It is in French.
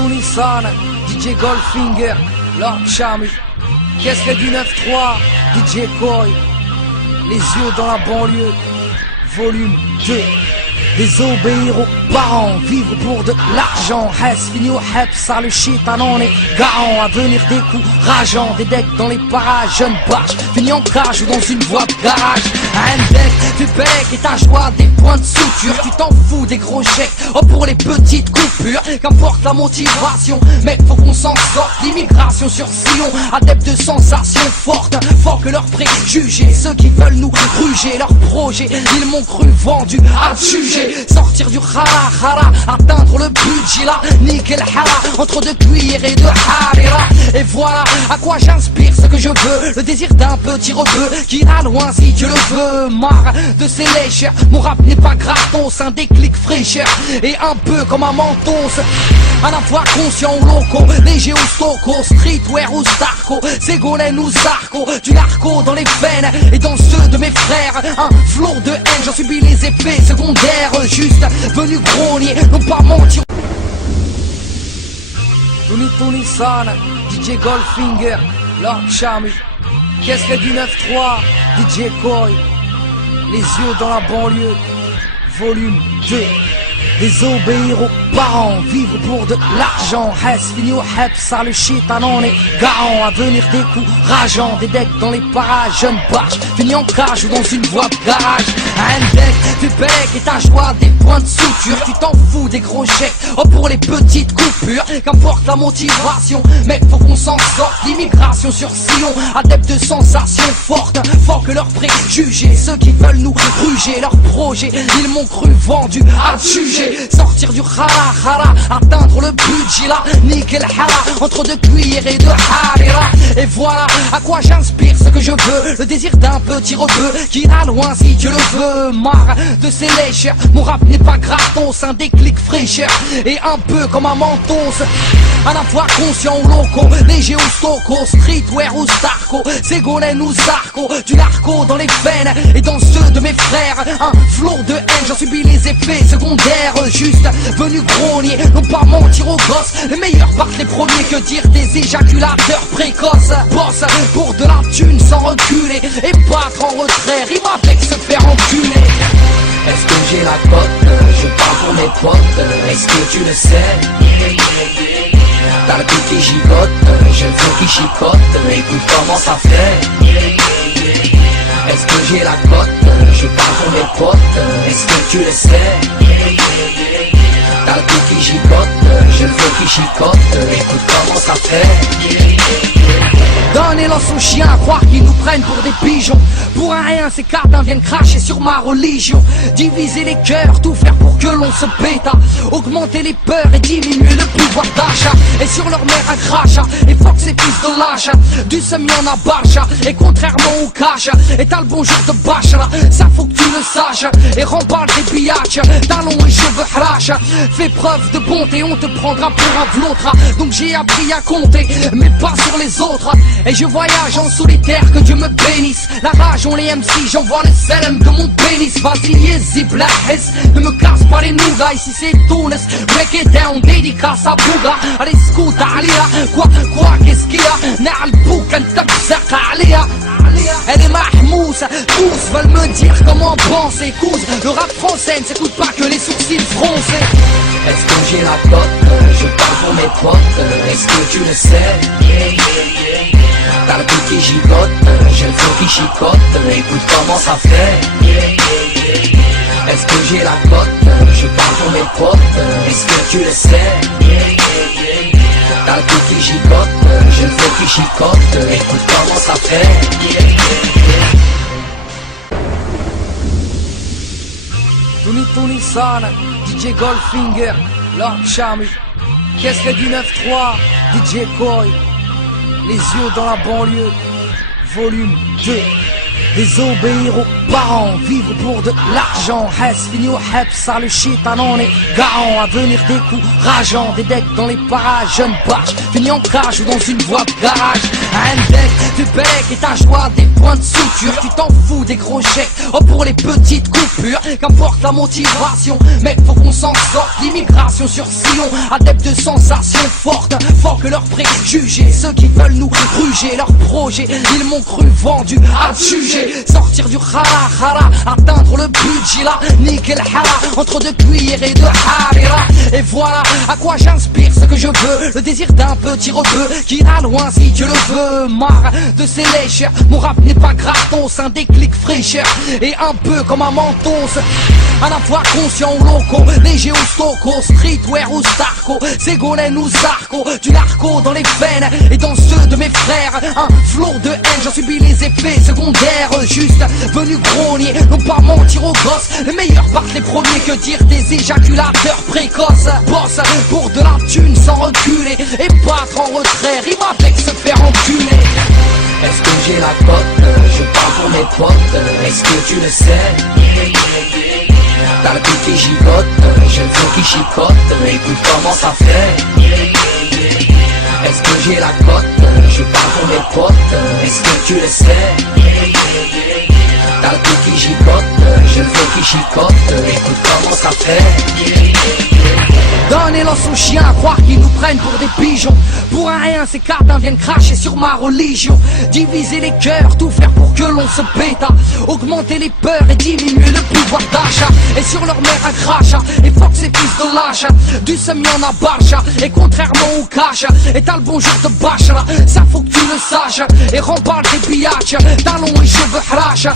Tony San, DJ Goldfinger, Lord Chami. Qu'est-ce que du 9-3, DJ Koi. Les yeux dans la banlieue, volume 2. Désobéir aux parents, vivre pour de l'argent. Hes, fini au hep, ça le shit, on est garant. À venir des coups rageants, des decks dans les parages. Jeune barge, fini en cage ou dans une voie de garage. Un deck, tu bec et ta joie des points de suture. Tu t'en fous des gros chèques, oh pour les petites coupures. Qu'importe la motivation, mec faut qu'on s'en sorte. L'immigration sur Sion, adepte de sensations fortes. Fort que leurs préjugés, ceux qui veulent nous gruger leurs projets. Ils m'ont cru vendu à juger. Sortir du hara, atteindre le budget là, nickel hara, entre deux cuillères et de harira. Et voilà à quoi j'inspire ce que je veux, le désir d'un petit rebeu qui ira loin si Dieu le veut. Marre de ces lécheurs, mon rap n'est pas gratos, un déclic fraîcheur et un peu comme un mentos. À la fois conscient ou loco, léger ou stoco, streetwear ou starco, ségolène ou zarco, du narco dans les veines et dans ceux de mes frères. Un flot de haine, j'en subis les effets secondaires. Juste venu grogner, non pas mentir. Tony San, DJ Goldfinger, Lord Chami. Qu'est-ce que du 9-3, DJ Koi. Les yeux dans la banlieue, volume 2. Désobéir aux parents, vivre pour de l'argent. Hes, fini au hep, ça le shit, on est garant. À venir des coups rageants, des decks dans les parages. Jeune barge, fini en cage ou dans une voie de garage. Un deck, tu bec et ta joie des points de suture. Tu t'en fous des gros chèques, oh pour les petites coupures. Qu'importe la motivation, mec faut qu'on s'en sorte. L'immigration sur Sion, adepte de sensations fortes. Fort que leurs préjugés, ceux qui veulent nous gruger leurs projets. Ils m'ont cru vendu à juger. Sortir du hara, atteindre le budget là, nickel hara, entre deux cuillères et de harira. Et voilà à quoi j'inspire ce que je veux, le désir d'un petit rebeu qui ira loin si Dieu le veut. Marre de ces lécheurs, mon rap n'est pas gratos, un déclic fraîcheur et un peu comme un mentos. À la fois conscient ou loco, léger ou stoco, streetwear ou starco, ségolène ou zarco, du narco dans les veines et dans ceux de mes frères. Un flot de haine, j'en subis les effets secondaires. Juste venu grogner, non pas mentir aux gosses. Les meilleurs partent les premiers, que dire des éjaculateurs précoces. Boss pour de la thune sans reculer et battre en retrait, rime avec se faire enculer. Est-ce que j'ai la cote? Je parle pour mes potes. Est-ce que tu le sais? T'as le cul qui gigote, j'ai le feu qui chicote. Écoute comment ça fait. Est-ce que j'ai la cote? Je parle pour mes potes. Est-ce que tu le sais? T'as le cul qui gigote, j'ai le feu qui chicote. Écoute comment ça fait. Donner l'os aux chiens, croire qu'ils nous prennent pour des pigeons. Pour un rien, ces cardins viennent cracher sur ma religion. Diviser les cœurs, tout faire pour que l'on se péta. Augmenter les peurs et diminuer le pouvoir d'achat. Et sur leur mère un crachat, et fuck ces fils de lâche. Du semi en a barcha, et contrairement au cash. Et t'as le bonjour de bâche là, ça faut que tu le saches. Et remballe des pillages, talons et cheveux hrache. Fais preuve de bonté, on te prendra pour un vlôtre. Donc j'ai appris à compter, mais pas sur les autres. Et je voyage en solitaire, que Dieu me bénisse. La rage on les MC, j'envoie le salam de mon pénis. Vas-y yezi blahis, ne me casse pas les nougats. Ici c'est Tunis, break it down, dédicace à Bouga. Allez scout عليها, quoi, qu'est-ce qu'il y a? Na'al bouk, anta bzaq عليها. Elle est mahmousse, tous veulent me dire comment penser. Couze, le rap français ne s'écoute pas que les sourcils froncés. Est-ce que j'ai la cote? Je parle pour mes potes. Est-ce que tu le sais? T'as le cul qui gigote, j'ai le feu qui chicote. Écoute comment ça fait. Est-ce que j'ai la cote? Je parle pour mes potes. Est-ce que tu le sais? T'as le cul qui gigote, j'ai le feu qui chicote. Écoute comment ça fait. Tony San, DJ Goldfinger, Lord Chami. Qu'est-ce que du 9-3, DJ Koi. Les yeux dans la banlieue, volume 2. désobéir aux parents, vivre pour de l'argent. Hess fini au hep, ça le shit, on est garant. À venir des coups rageants, des decks dans les parages. Jeune barge, fini en cage ou dans une voie de garage. Un deck, tu bec et ta joie, des points de suture. Tu t'en fous des gros chèques, oh pour les petites coupures. Qu'importe la motivation, mec faut qu'on s'en sorte. L'immigration sur Sion, adepte de sensations fortes. Fort que leurs préjugés, ceux qui veulent nous gruger leurs projets. Ils m'ont cru vendu à juger. Sortir du hara, atteindre le budget là. Nickel hara, entre deux cuillères et de harira. Et voilà à quoi j'inspire ce que je veux. Le désir d'un petit rebeu qui ira loin si Dieu le veut. Marre de ces lécheurs, mon rap n'est pas gratos. Un déclic fraîcheur et un peu comme un mentos. À la fois conscient ou loco, léger ou stoco, streetwear ou starco, ségolène ou zarco, du narco dans les veines et dans ceux de mes frères. Un flot de haine, j'en subis les effets secondaires. Juste venu grogner, non pas mentir aux gosses. Les meilleurs partent les premiers, que dire des éjaculateurs précoces. Boss pour de la thune sans reculer et battre en retrait, rime avec se faire enculer. Est-ce que j'ai la cote? Je parle pour mes potes. Est-ce que tu le sais? T'as le cul qui gigote, je veux qui chicote. Écoute comment ça fait. Est-ce que j'ai la cote? Je parle pour mes potes. Est-ce que tu le sais? T'as le cul qui gigote, je veux qui chicote. Écoute comment ça fait. Donnez-leur son chien, croire qu'ils nous prennent pour des pigeons. Pour un rien, ces cartins viennent cracher sur ma religion. Diviser les cœurs, tout faire pour que l'on se péta. Augmenter les peurs et diminuer le pouvoir d'achat. Et sur leur mère un crachat, et fuck ces fils de lâche. Du semi en a barcha, et contrairement au cash. Et t'as le bonjour de Bachra, ça faut que tu le saches. Et remballe des pillages, talons et cheveux hraches.